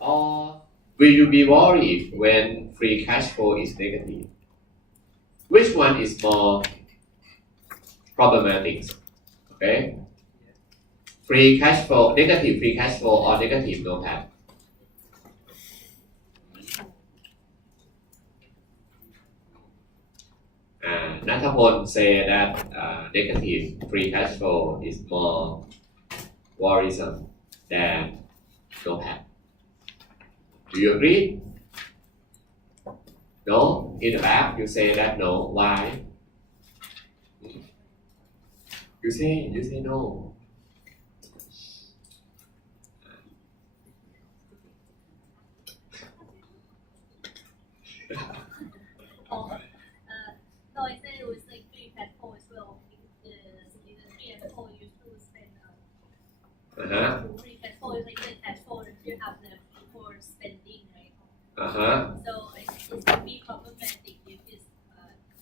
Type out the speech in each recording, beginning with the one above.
Or will you be worried when free cash flow is negative? Which one is more problematic? Okay, free cash flow, negative free cash flow or negative NOPAT? Natapon say that negative free cash flow is more worrisome than NOPAT. Do you agree? No? In the back, you say that no. Why? You say no. No, I said it was like free cash flow as well. The free cash flow you used to spend. Free cash flow is like the cash flow that you have left for spending, right? So I think it's going to be problematic if it's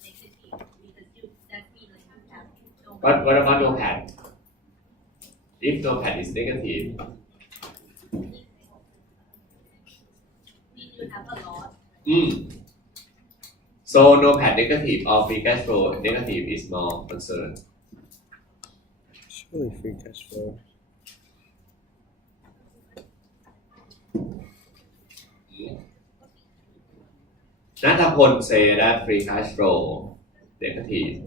negative because that means like you have no. But what about NOPAT? If NOPAT is negative, mean you have a loss. So NOPAT negative or free cash flow negative is more concern. Surely free cash flow. Natapon say that free cash flow negative.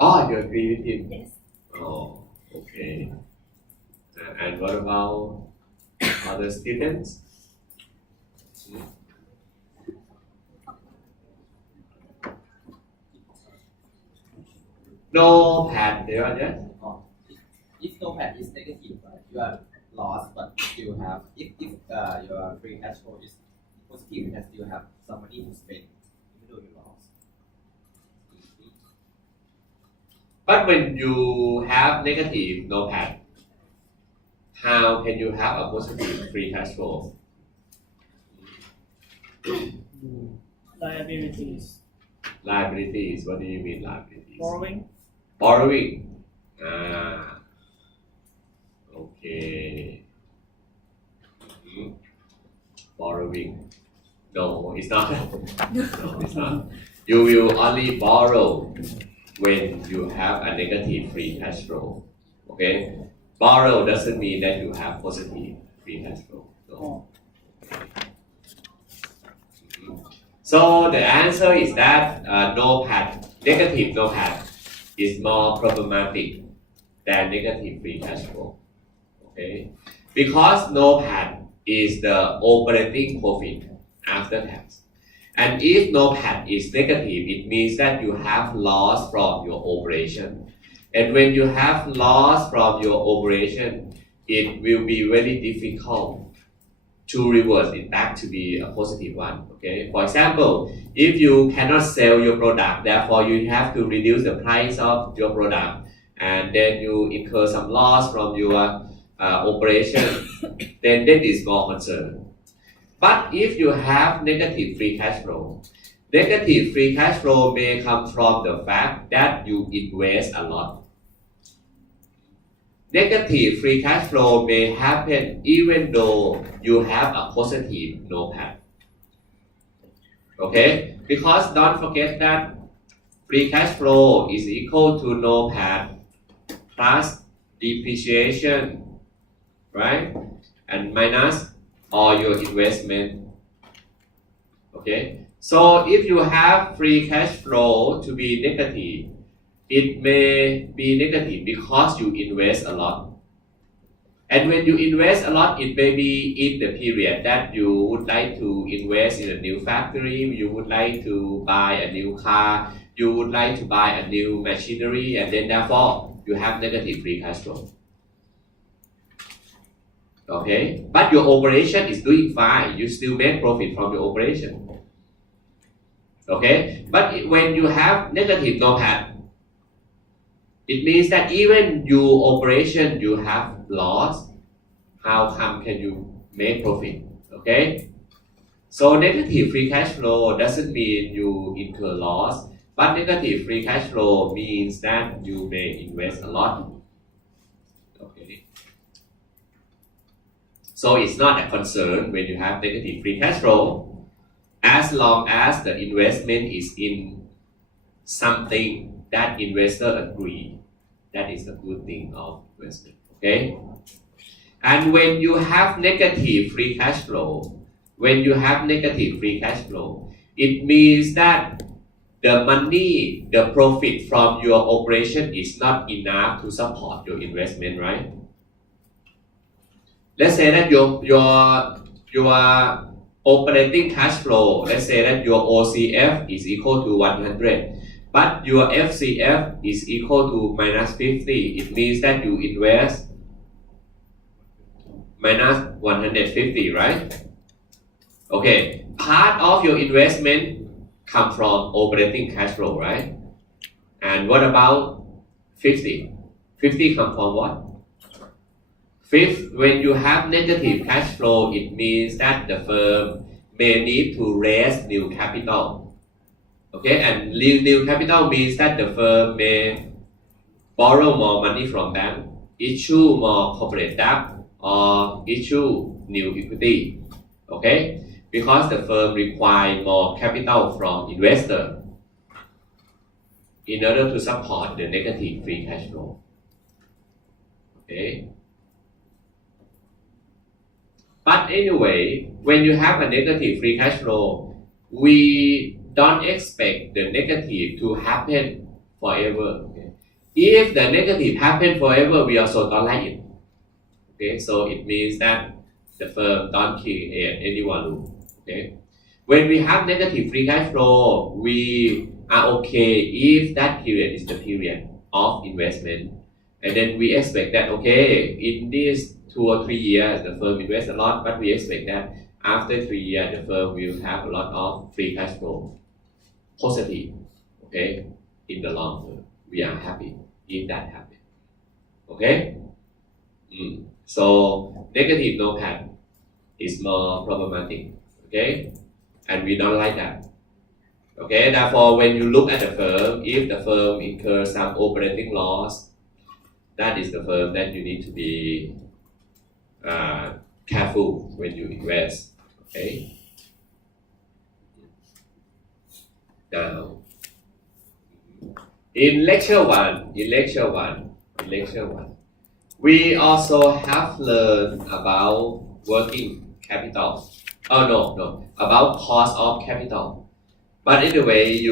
Oh, you agree with him? Yes. Oh, okay. And what about other students? NOPAT, there are yes? If NOPAT is negative, right, you are lost, but you have if your free cash flow is positive, you can still have some money to spend, even though you lost. But when you have negative NOPAT, how can you have a positive free cash flow? Liabilities. Liabilities, what do you mean liabilities? Borrowing. Borrowing. Okay. Borrowing. No, it's not. No, it's not. You will only borrow when you have a negative free cash flow. Okay? Borrow doesn't mean that you have positive free cash flow. No. So the answer is that NOPAT, negative NOPAT is more problematic than negative free cash flow. Okay? Because NOPAT is the operating profit after tax. And if NOPAT is negative, it means that you have loss from your operation. And when you have loss from your operation, it will be very difficult to reverse it back to be a positive one. Okay. For example, if you cannot sell your product, therefore you have to reduce the price of your product, and then you incur some loss from your operation, then that is more concern. But if you have negative free cash flow may come from the fact that you invest a lot. Negative free cash flow may happen even though you have a positive NOPAT. Okay? Because don't forget that free cash flow is equal to NOPAT plus depreciation, right? And minus all your investment. Okay? So if you have free cash flow to be negative, it may be negative because you invest a lot. And when you invest a lot, it may be in the period that you would like to invest in a new factory, you would like to buy a new car, you would like to buy a new machinery, and then therefore you have negative free cash flow. Okay? But your operation is doing fine, you still make profit from your operation. Okay? But when you have negative NOPAT, it means that even your operation you have loss, how come can you make profit? Okay? So negative free cash flow doesn't mean you incur loss, but negative free cash flow means that you may invest a lot. Okay. So it's not a concern when you have negative free cash flow, as long as the investment is in something that investor agree. That is the good thing of investment. Okay. And when you have negative free cash flow, it means that the money, the profit from your operation is not enough to support your investment, right? Let's say that your operating cash flow, let's say that your OCF is equal to 100, but your FCF is equal to minus 50. It means that you invest minus 150, right? Okay, part of your investment come from operating cash flow, right? And what about 50? 50 come from what? Fifth, when you have negative cash flow, it means that the firm may need to raise new capital. Okay, and new capital means that the firm may borrow more money from bank, issue more corporate debt, or issue new equity. Okay, because the firm require more capital from investor in order to support the negative free cash flow. Okay. But anyway, when you have a negative free cash flow, we don't expect the negative to happen forever. Okay? If the negative happen forever, we also don't like it. Okay, so it means that the firm don't create any value. Okay, when we have negative free cash flow, we are okay if that period is the period of investment, and then we expect that okay, in this 2 or 3 years, the firm invests a lot, but we expect that after 3 years, the firm will have a lot of free cash flow, positive, okay, in the long term. We are happy if that happens, okay? So, negative NOPAT is more problematic, okay? And we don't like that, okay? Therefore, when you look at the firm, if the firm incurs some operating loss, that is the firm that you need to be careful when you invest. Okay. Now, in lecture one, we also have learned about working capital. About cost of capital. But anyway,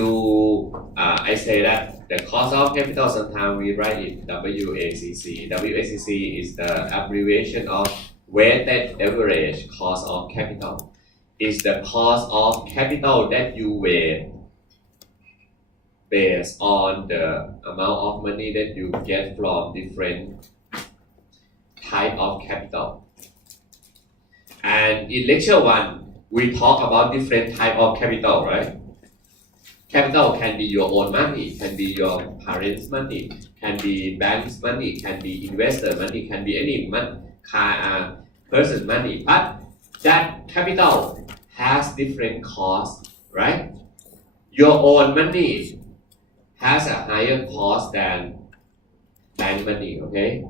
I say that the cost of capital, sometimes we write it WACC. WACC is the abbreviation of weighted average cost of capital. It's the cost of capital that you weigh based on the amount of money that you get from different type of capital. And in lecture one, we talk about different type of capital, right? Capital can be your own money, can be your parents' money, can be bank's money, can be investor money, can be any person's money. But that capital has different costs, right? Your own money has a higher cost than bank money, okay?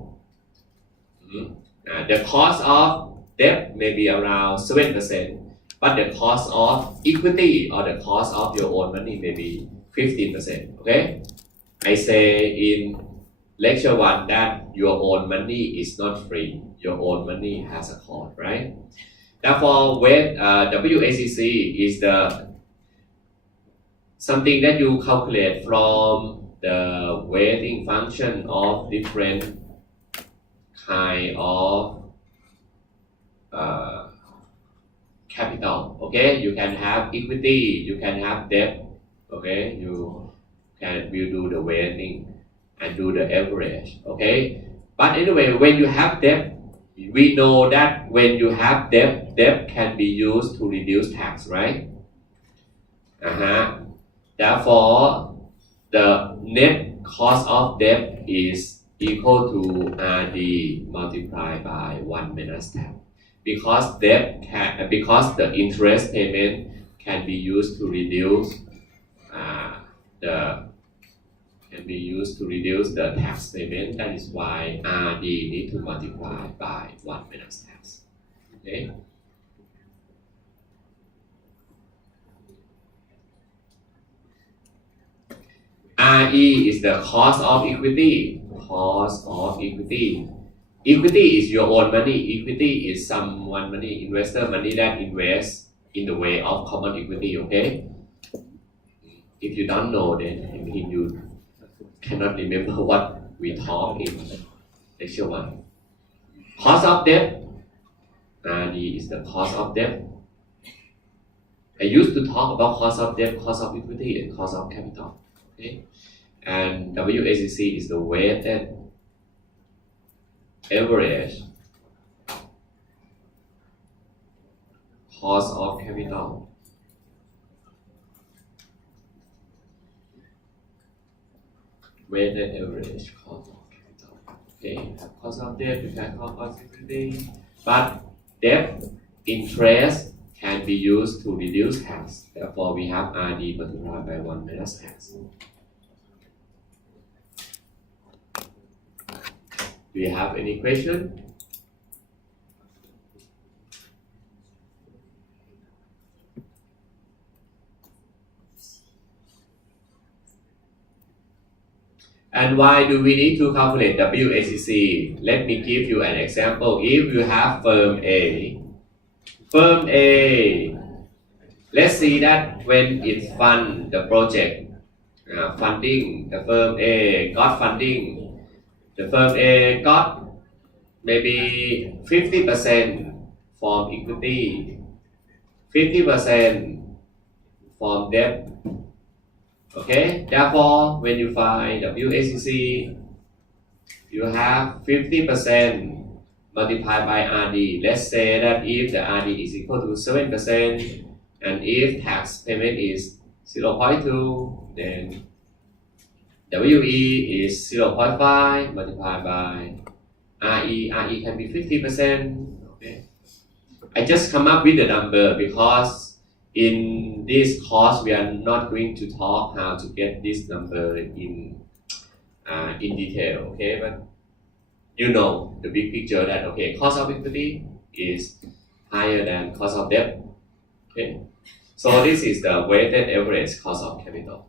The cost of debt may be around 7%. But the cost of equity or the cost of your own money may be 15%. Okay? I say in lecture one that your own money is not free. Your own money has a cost, right? Therefore, when WACC is something that you calculate from the weighting function of different kind of capital. Okay, you can have equity, you can have debt. Okay, you will do the weighting and do the average. Okay, but anyway, when you have debt, we know that when you have debt can be used to reduce tax, right? Therefore, the net cost of debt is equal to RD multiplied by 1 minus tax. Because the interest payment can be used to reduce the tax payment. That is why RD need to multiply by 1 minus tax. Okay. RE is the cost of equity. Cost of equity. Equity is your own money. Equity is someone money, investor money that invests in the way of common equity. Okay. If you don't know, then I mean you cannot remember what we talk in lecture 1. Cost of debt. RD is the cost of debt. I used to talk about cost of debt, cost of equity, and cost of capital. Okay, and WACC is the weighted average cost of capital. Weighted average cost of capital. Okay, cost of debt, you can call cost of equity, but debt interest can be used to reduce tax. Therefore, we have RD multiplied by 1 minus tax. Do you have any question? And why do we need to calculate WACC? Let me give you an example. If you have firm A, let's see that when it fund the project, funding, the firm A got funding. The firm A got maybe 50% from equity, 50% from debt. Okay, therefore, when you find WACC, you have 50% multiplied by RD. Let's say that if the RD is equal to 7% and if tax payment is 0.2, then WE is 0.5 multiplied by RE. RE can be 50%. Okay. I just come up with the number because in this course we are not going to talk how to get this number in detail. Okay, but you know the big picture that okay, cost of equity is higher than cost of debt. Okay, so this is the weighted average cost of capital.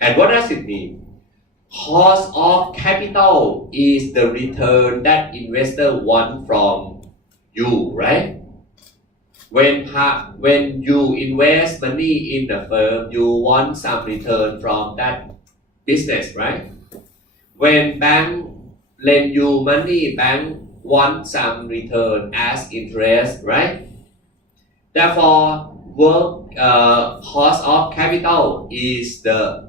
And what does it mean? Cost of capital is the return that investor want from you, right? When you invest money in the firm, you want some return from that business, right? When bank lend you money, bank want some return as interest, right? Therefore, cost of capital is the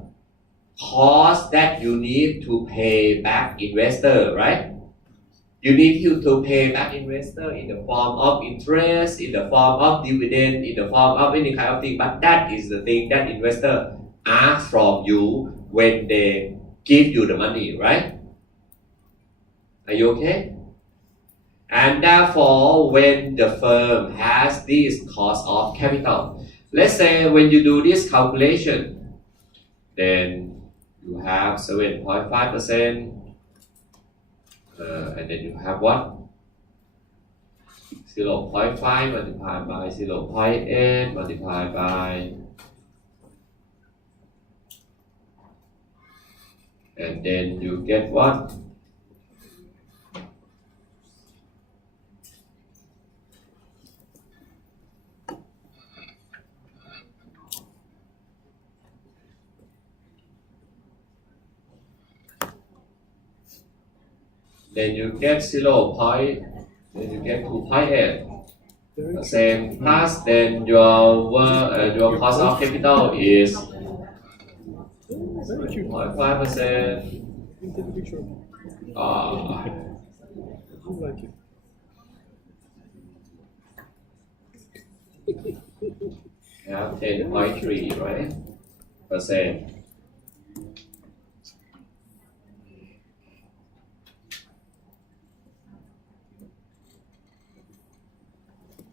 cost that you need to pay back investor, right? You need to pay back investor in the form of interest, in the form of dividend, in the form of any kind of thing. But that is the thing that investor asks from you when they give you the money, right? Are you okay? And therefore, when the firm has this cost of capital, let's say when you do this calculation, then you have 7.5%, and then you have what? 0.5 multiplied by 0.8 multiplied by, and then you get what? Then you get 2.8% plus then your cost of capital is 0.5%. Have 10.3, right? Percent.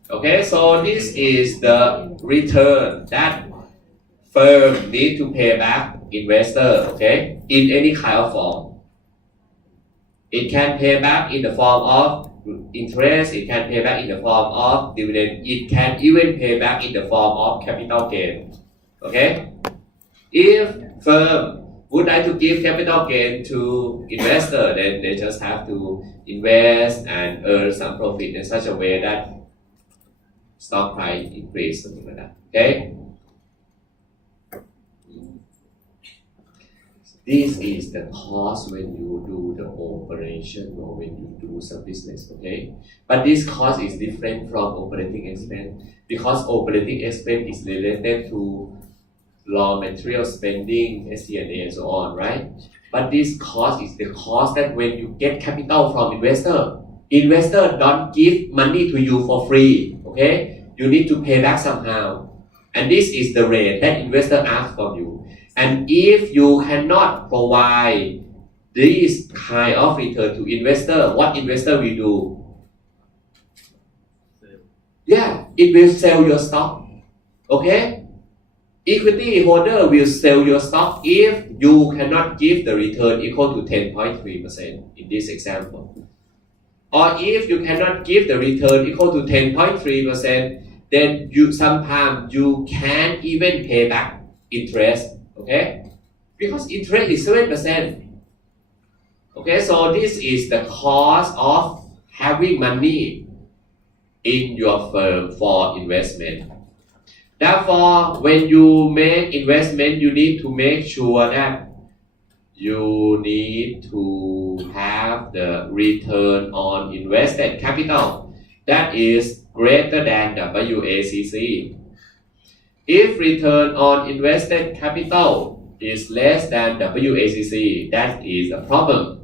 Okay, so this is the return that firm need to pay back investor, okay, in any kind of form. It can pay back in the form of interest, it can pay back in the form of dividend, it can even pay back in the form of capital gain. Okay? If firm would like to give capital gain to investor, then they just have to invest and earn some profit in such a way that stock price increase, something like that. Okay? This is the cost when you do the operation or when you do some business, okay? But this cost is different from operating expense because operating expense is related to raw material spending, SG&A and so on, right? But this cost is the cost that when you get capital from investor don't give money to you for free, okay? You need to pay back somehow. And this is the rate that investor asks from you. And if you cannot provide this kind of return to investor, what investor will do? Yeah, it will sell your stock. Okay? Equity holder will sell your stock if you cannot give the return equal to 10.3% in this example. Or if you cannot give the return equal to 10.3%, then sometimes you can't even pay back interest. Okay? Because interest is 7%. Okay, so this is the cost of having money in your firm for investment. Therefore, when you make investment, you need to make sure that you need to have the return on invested capital that is greater than WACC. If return on invested capital is less than WACC, that is a problem.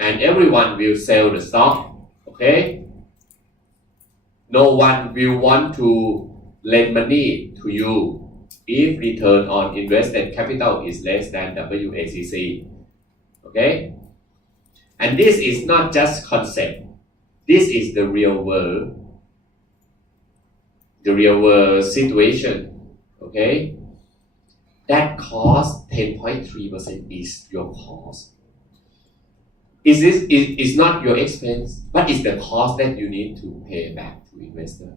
And everyone will sell the stock, okay? No one will want to lend money to you if return on invested capital is less than WACC, okay? And this is not just concept. This is the real world. The real world situation, okay? That cost 10.3% is your cost. Is not your expense, but it's the cost that you need to pay back to investor.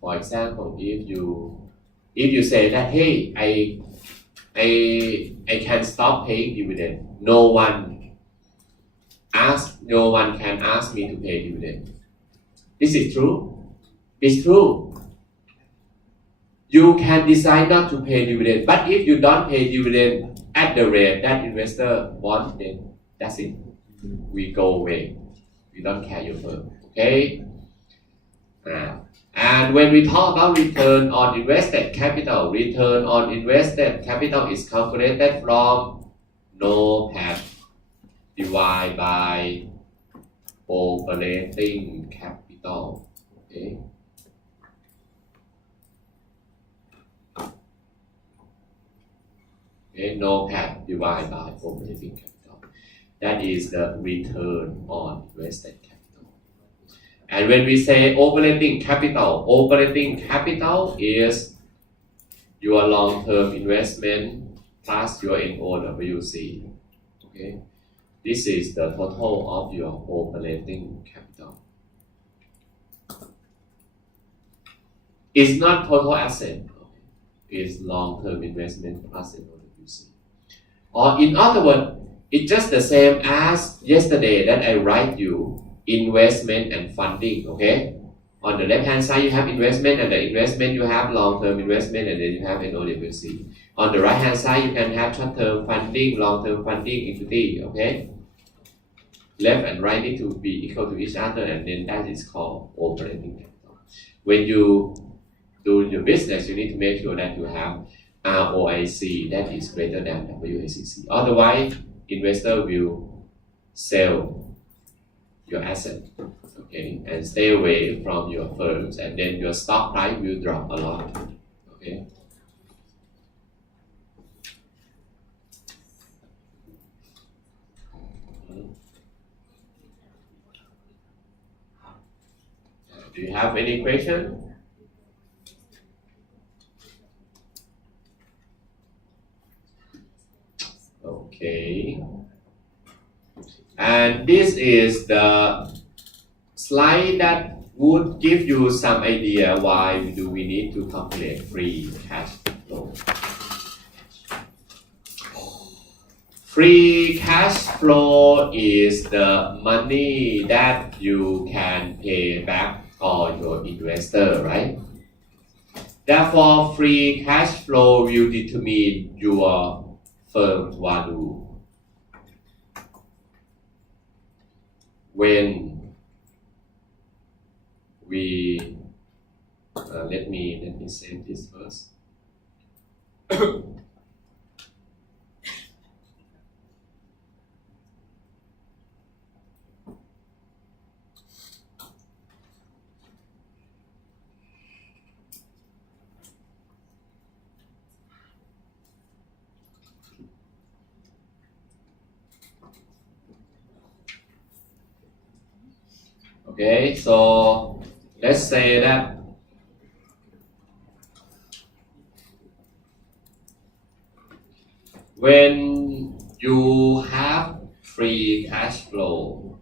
For example, if you say that, hey, I can stop paying dividend, no one can ask me to pay dividend. This is true. It's true. You can decide not to pay dividend, but if you don't pay dividend at the rate that investor wants, then that's it. We go away. We don't care your firm. Okay? And when we talk about return on invested capital is calculated from NOPAT divided by operating capital. Okay? Okay, NOPAT divided by operating capital. That is the return on invested capital. And when we say operating capital is your long-term investment plus your NOWC. Okay, this is the total of your operating capital. It's not total asset. It's long-term investment plus NOWC. Or in other words, it's just the same as yesterday that I write you investment and funding, okay? On the left hand side you have investment, and the investment you have long-term investment, and then you have NOWC. On the right hand side you can have short-term funding, long-term funding, equity, okay? Left and right need to be equal to each other, and then that is called operating capital. When you do your business, you need to make sure that you have ROIC that is greater than WACC. Otherwise, investor will sell your asset, okay, and stay away from your firms, and then your stock price will drop a lot, okay. Do you have any question? Okay. And And this is the slide that would give you some idea why do we need to calculate free cash flow. Free cash flow is the money that you can pay back all your investor, right? Therefore, free cash flow will determine your firm value. When we let me save this first. Okay, so let's say that when you have free cash flow,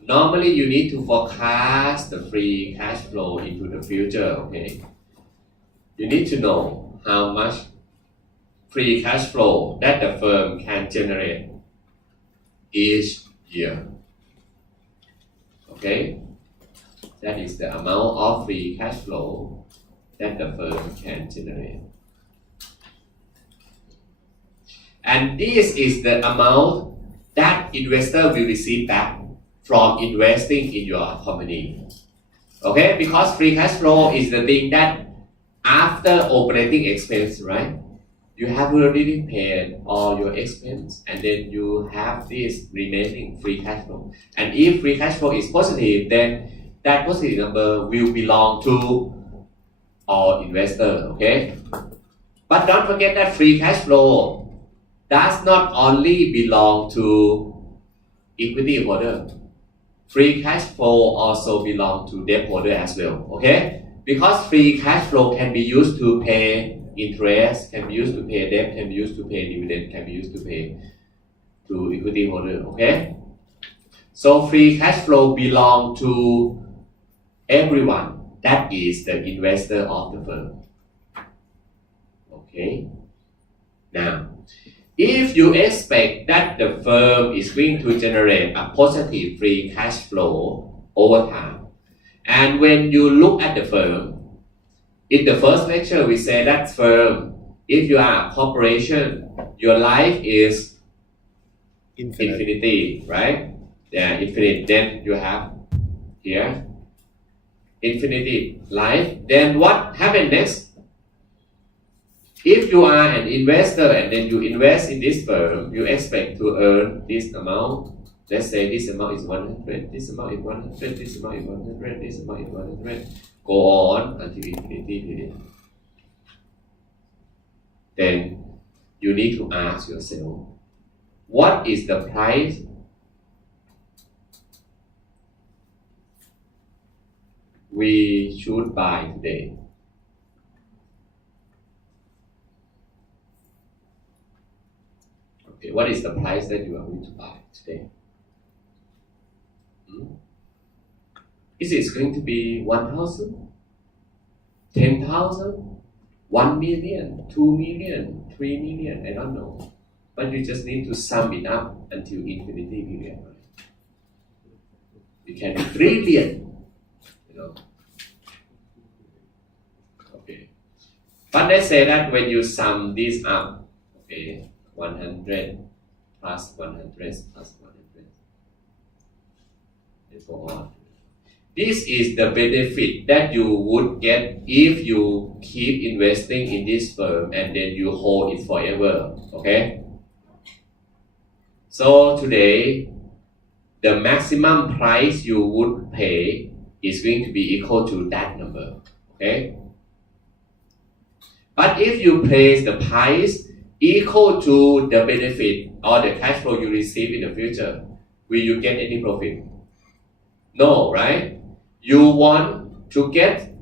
normally you need to forecast the free cash flow into the future, okay? You need to know how much free cash flow that the firm can generate each year, okay? That is the amount of free cash flow that the firm can generate. And this is the amount that investor will receive back from investing in your company. Okay, because free cash flow is the thing that after operating expense, right? You have already paid all your expense and then you have this remaining free cash flow. And if free cash flow is positive, then that positive number will belong to our investor, okay? But don't forget that free cash flow does not only belong to equity holder. Free cash flow also belong to debt holder as well, okay? Because free cash flow can be used to pay interest, can be used to pay debt, can be used to pay dividend, can be used to pay to equity holder, okay? So free cash flow belong to everyone that is the investor of the firm. Okay. Now, if you expect that the firm is going to generate a positive free cash flow over time, and when you look at the firm, in the first lecture we said that firm, if you are a corporation, your life is infinity, right? Yeah, infinite. Then you have here infinity life. Then what happens next? If you are an investor and then you invest in this firm, you expect to earn this amount. Let's say this amount is 100, this amount is 100, this amount is 100, this amount is 100. Go on until infinity period. Then you need to ask yourself, what is the price we should buy today? Okay, what is the price that you are going to buy today? Is it going to be 1,000, 10,000, 1 million, 2 million, 3 million? I don't know. But you just need to sum it up until infinity period. It can be trillion, you know. Okay. But let's say that when you sum this up, okay, 100 plus 100 plus 100, and so on. This is the benefit that you would get if you keep investing in this firm and then you hold it forever, okay? So today, the maximum price you would pay is going to be equal to that number, okay? But if you place the price equal to the benefit or the cash flow you receive in the future, will you get any profit? No, right? You want to get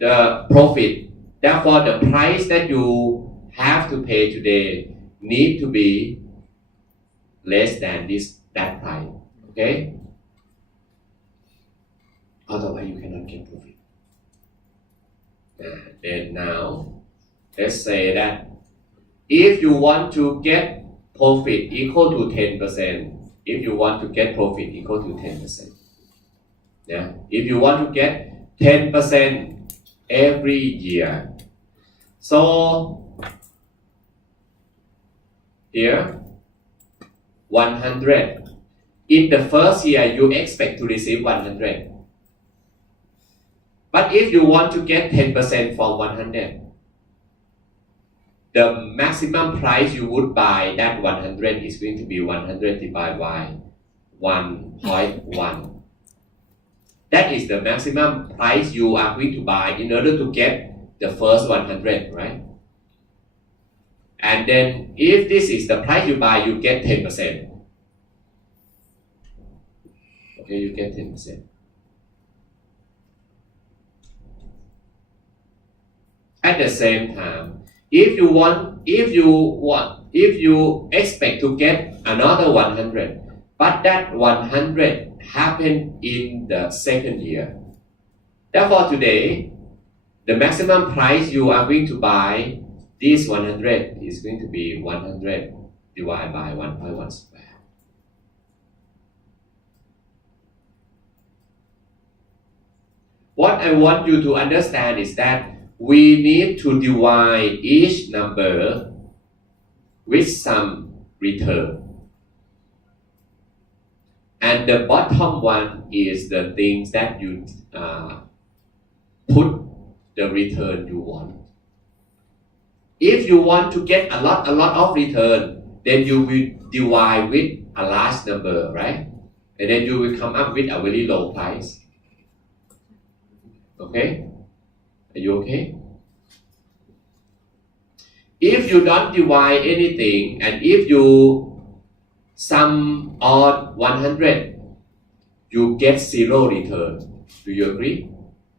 the profit. Therefore, the price that you have to pay today need to be less than that price. Okay? Otherwise, you cannot get profit. Then now, let's say that if you want to get profit equal to 10%, if you want to get profit equal to 10%, yeah, if you want to get 10% every year, so here 100. In the first year, you expect to receive 100. But if you want to get 10% from 100, the maximum price you would buy that 100 is going to be 100 divided by 1.1. That is the maximum price you are going to buy in order to get the first 100, right? And then if this is the price you buy, you get 10%. Okay, you get 10%. At the same time, if you expect to get another 100, but that 100 happened in the second year. Therefore, today, the maximum price you are going to buy this 100 is going to be 100 divided by 1.1 square. What I want you to understand is that we need to divide each number with some return. And the bottom one is the things that you put the return you want. If you want to get a lot of return, then you will divide with a large number, right? And then you will come up with a very low price. Okay? Are you okay? If you don't divide anything and if you sum all 100, you get zero return. Do you agree?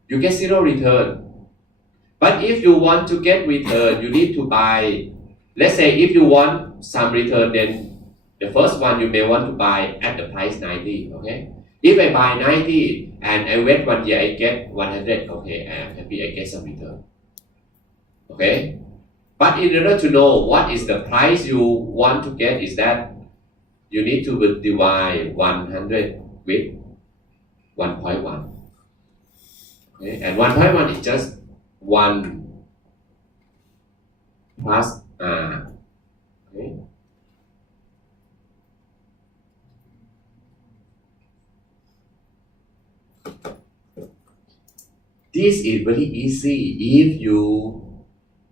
You get zero return. But if you want to get return, you need to buy. Let's say if you want some return, then the first one you may want to buy at the price 90. Okay? If I buy 90 and I wait 1 year, I get 100. Okay, I am happy. I get some return. Okay? But in order to know what is the price you want to get, is that you need to divide 100 with 1.1. Okay? And 1.1 is just 1 plus R. Okay? This is very easy if you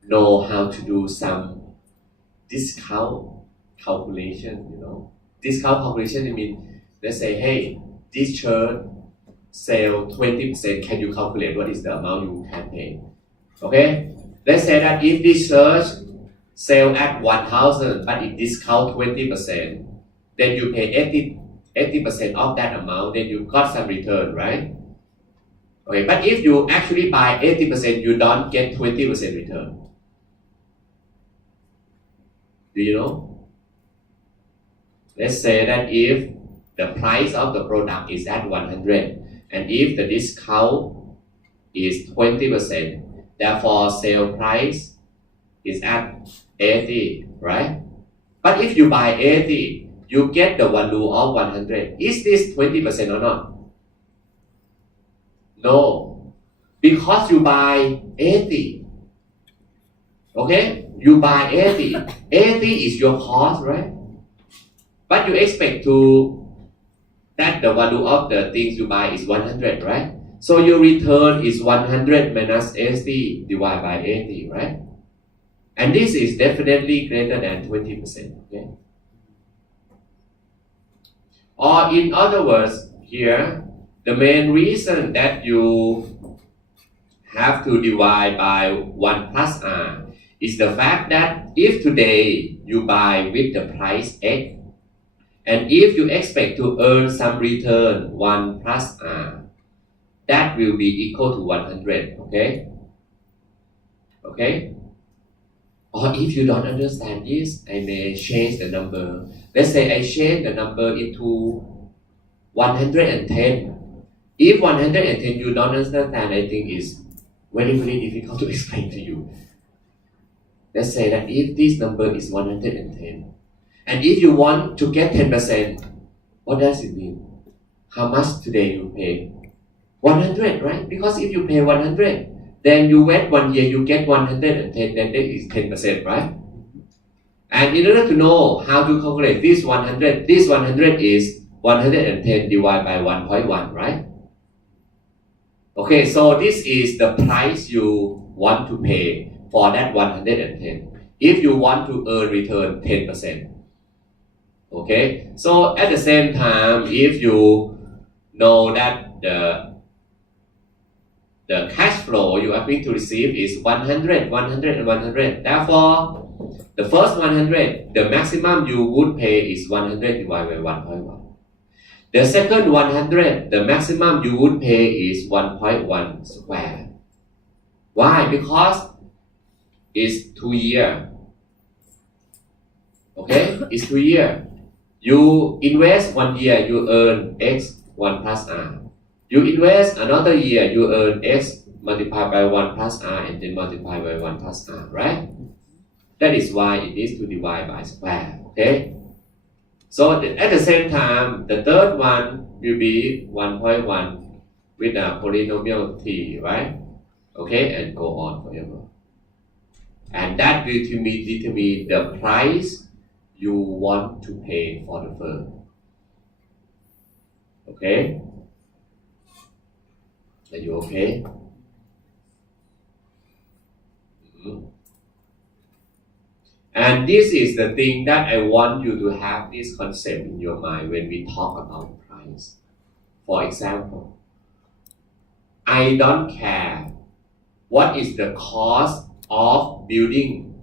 know how to do some discount calculation, Discount calculation, I mean, let's say, hey, this shirt sell 20%, can you calculate what is the amount you can pay? Okay? Let's say that if this shirt sell at 1,000, but it discount 20%, then you pay 80% of that amount, then you got some return, right? Okay, but if you actually buy 80%, you don't get 20% return. Do you know? Let's say that if the price of the product is at 100, and if the discount is 20%, therefore sale price is at 80, right? But if you buy 80, you get the value of 100. Is this 20% or not? No, because you buy 80. Okay, you buy 80. 80 is your cost, right? But you expect that the value of the things you buy is 100, right? So your return is 100 minus 80 divided by 80, right? And this is definitely greater than 20%. Okay. Or in other words, here, the main reason that you have to divide by 1 plus R is the fact that if today you buy with the price X, and if you expect to earn some return 1 plus R, that will be equal to 100, okay? Okay? Or if you don't understand this, I may change the number. Let's say I change the number into 110. If 110 you don't understand, I think is very, very difficult to explain to you. Let's say that if this number is 110, and if you want to get 10%, what does it mean? How much today you pay? 100, right? Because if you pay 100, then you wait 1 year, you get 110, then that is 10%, right? And in order to know how to calculate this 100 is 110 divided by 1.1, right? Okay, so this is the price you want to pay for that 110 if you want to earn return 10%. Okay, so at the same time, if you know that the cash flow you are going to receive is 100, 100, and 100, therefore the first 100, the maximum you would pay is 100 divided by 1.1. The second 100, the maximum you would pay is 1.1 square. Why? Because it's 2 years. Okay, it's 2 years. You invest 1 year, you earn X 1 plus R. You invest another year, you earn X multiplied by 1 plus R and then multiplied by 1 plus R, right? That is why it needs to divide by square, okay? So at the same time, the third one will be 1.1 with a polynomial t, right? Okay, and go on forever. And that will determine the price you want to pay for the firm. Okay? Are you okay? And this is the thing that I want you to have this concept in your mind when we talk about price. For example, I don't care what is the cost of building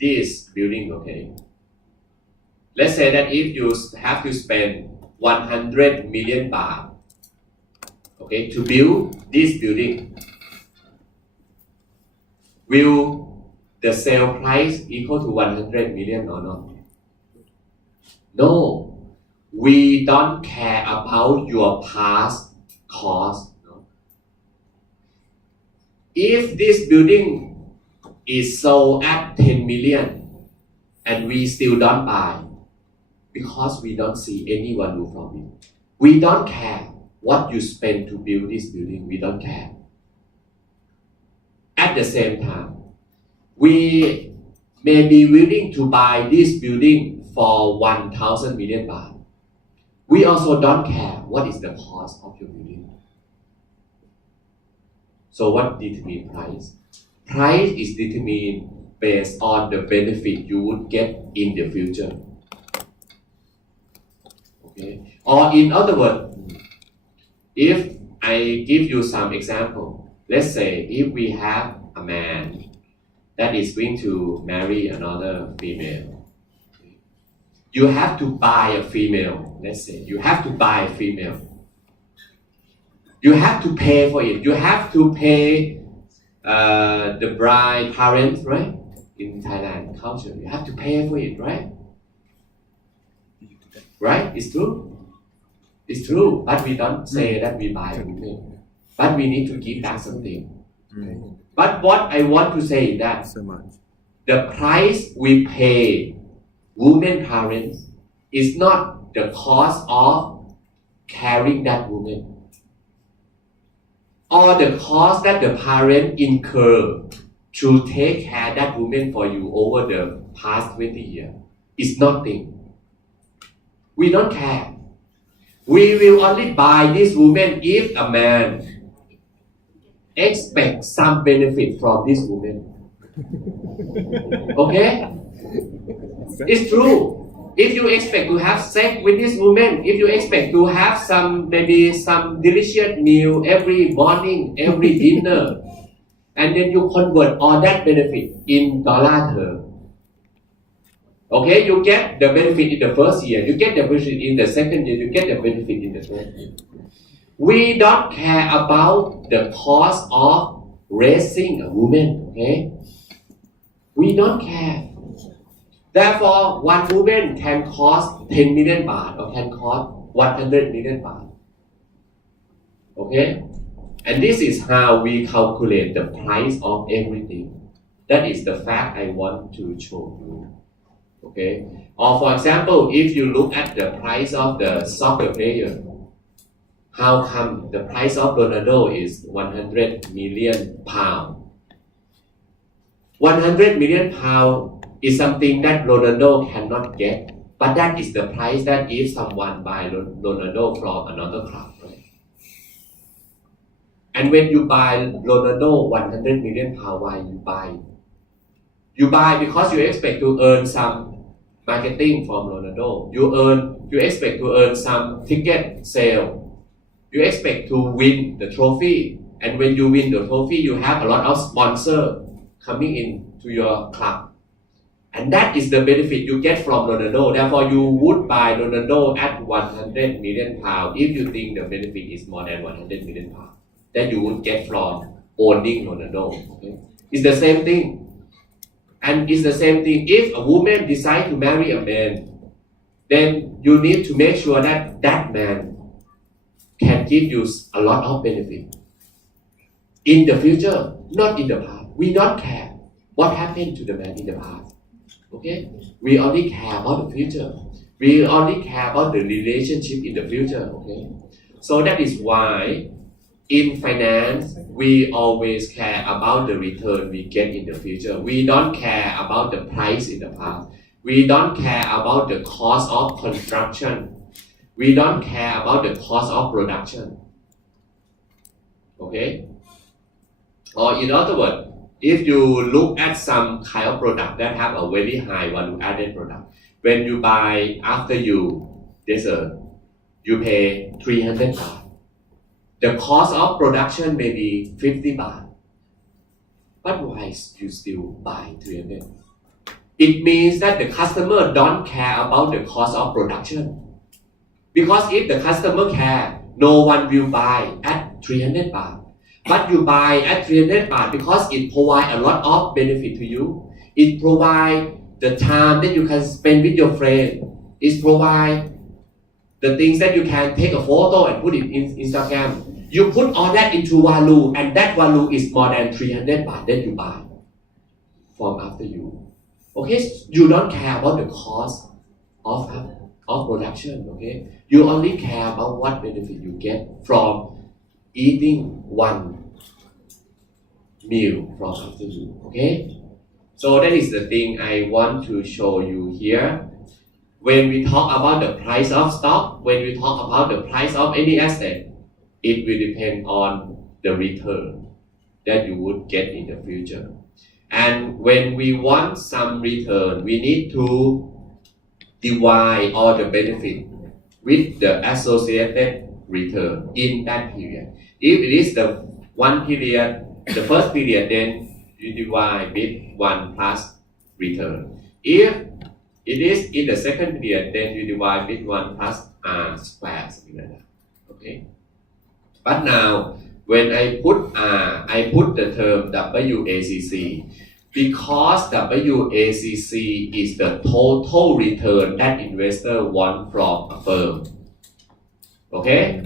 this building, okay? Let's say that if you have to spend 100 million baht, okay, to build this building, will the sale price equal to 100 million or not? No, we don't care about your past cost. No. If this building is sold at 10 million and we still don't buy because we don't see any value from it, we don't care what you spend to build this building, we don't care. At the same time, we may be willing to buy this building for 1,000 million baht. We also don't care what is the cost of your building. So what determines price? Price is determined based on the benefit you would get in the future. Okay? Or in other words, if I give you some example, let's say if we have a man that is going to marry another female. You have to buy a female, let's say. You have to buy a female. You have to pay for it. You have to pay the bride parents, right? In Thailand culture, you have to pay for it, right? Right? It's true. It's true, but we don't say that we buy a woman. But we need to give back something. But what I want to say is that the price we pay women parents is not the cost of carrying that woman or the cost that the parent incur to take care of that woman for you over the past 20 years. It's nothing. We don't care. We will only buy this woman if a man expect some benefit from this woman. Okay? It's true. If you expect to have sex with this woman, if you expect to have some delicious meal every morning, every dinner, and then you convert all that benefit in dollar term. Okay, you get the benefit in the first year, you get the benefit in the second year, you get the benefit in the third year. We don't care about the cost of raising a woman, okay? We don't care. Therefore, one movement can cost 10 million baht or can cost 100 million baht. Okay? And this is how we calculate the price of everything. That is the fact I want to show you. Okay? Or for example, if you look at the price of the soccer player, how come the price of Ronaldo is 100 million pound? 100 million pound is something that Ronaldo cannot get, but that is the price that if someone buy Ronaldo from another club, right? And when you buy Ronaldo 100 million pound, why you buy? You buy because you expect to earn some marketing from Ronaldo. You expect to earn some ticket sale. You expect to win the trophy, and when you win the trophy, you have a lot of sponsor coming in to your club, and that is the benefit you get from Ronaldo. Therefore, you would buy Ronaldo at 100 million pound if you think the benefit is more than 100 million pound that you would get from owning Ronaldo. Okay? It's the same thing. And it's the same thing if a woman decides to marry a man, then you need to make sure that that man can give you a lot of benefit in the future, not in the past. We don't care what happened to the man in the past. Okay? We only care about the future. We only care about the relationship in the future. Okay? So that is why in finance, we always care about the return we get in the future. We don't care about the price in the past. We don't care about the cost of construction. We don't care about the cost of production. Okay? Or in other words, if you look at some kind of product that have a very high value added product, when you buy after you dessert, you pay 300 baht. The cost of production may be 50 baht. But why you still buy 300? It means that the customer don't care about the cost of production. Because if the customer care, no one will buy at 300 baht. But you buy at 300 baht because it provides a lot of benefit to you. It provides the time that you can spend with your friend. It provides the things that you can take a photo and put it in Instagram. You put all that into value, and that value is more than 300 baht that you buy from after you. Okay, you don't care about the cost of production. Okay, you only care about what benefit you get from eating one meal from after you. Okay, so that is the thing I want to show you here. When we talk about the price of stock, when we talk about the price of any asset, it will depend on the return that you would get in the future. And when we want some return, we need to divide all the benefit with the associated return in that period. If it is the one period, the first period, then you divide with 1 plus return. If it is in the second period, then you divide with 1 plus R squared, something like that. Okay? But now, when I put R, I put the term WACC because WACC is the total return that investor want from a firm. Okay?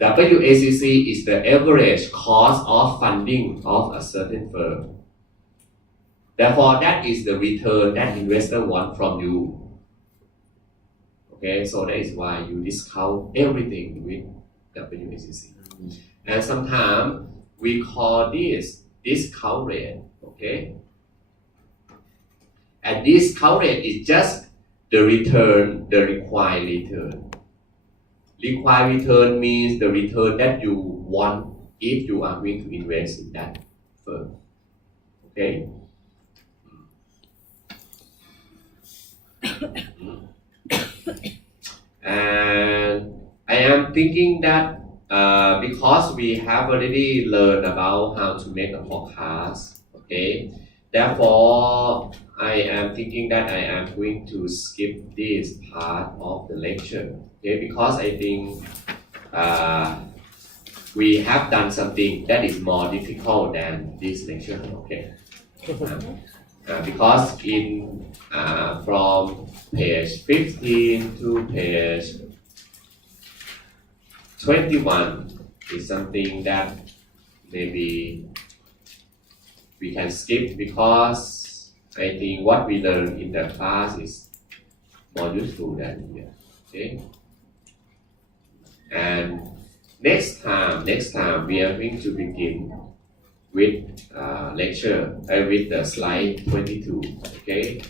WACC is the average cost of funding of a certain firm. Therefore, that is the return that investor want from you. Okay, so that is why you discount everything with WACC. And sometimes we call this discount rate. Okay, and discount rate is just the return, the required return. Required return means the return that you want if you are going to invest in that firm. Okay. And I am thinking that because we have already learned about how to make a forecast, okay, therefore I am thinking that I am going to skip this part of the lecture, okay, because I think we have done something that is more difficult than this lecture, okay. because in from page 15 to page 21 is something that maybe we can skip because I think what we learn in the class is more useful than here. Okay. And next time we are going to begin with lecture with the slide 22. Okay,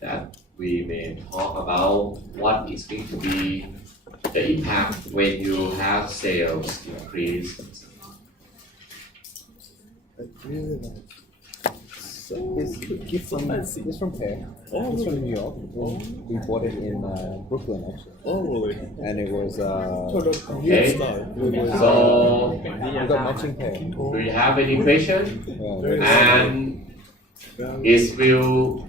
that we may talk about what is going to be the impact when you have sales increase. So it's from Pear. It's from New York. We bought it in Brooklyn actually. Oh, really? And it was Okay. So we got matching pair. do you have any question? Yeah. And it will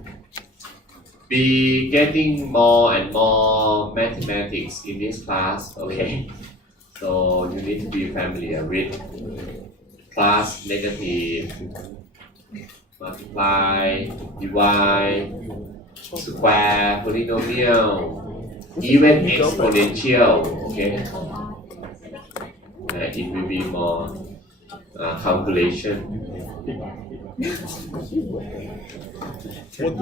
be getting more and more mathematics in this class. Okay. So you need to be familiar with class negative, multiply, divide, square, polynomial, even exponential. Okay. It will be more calculation. What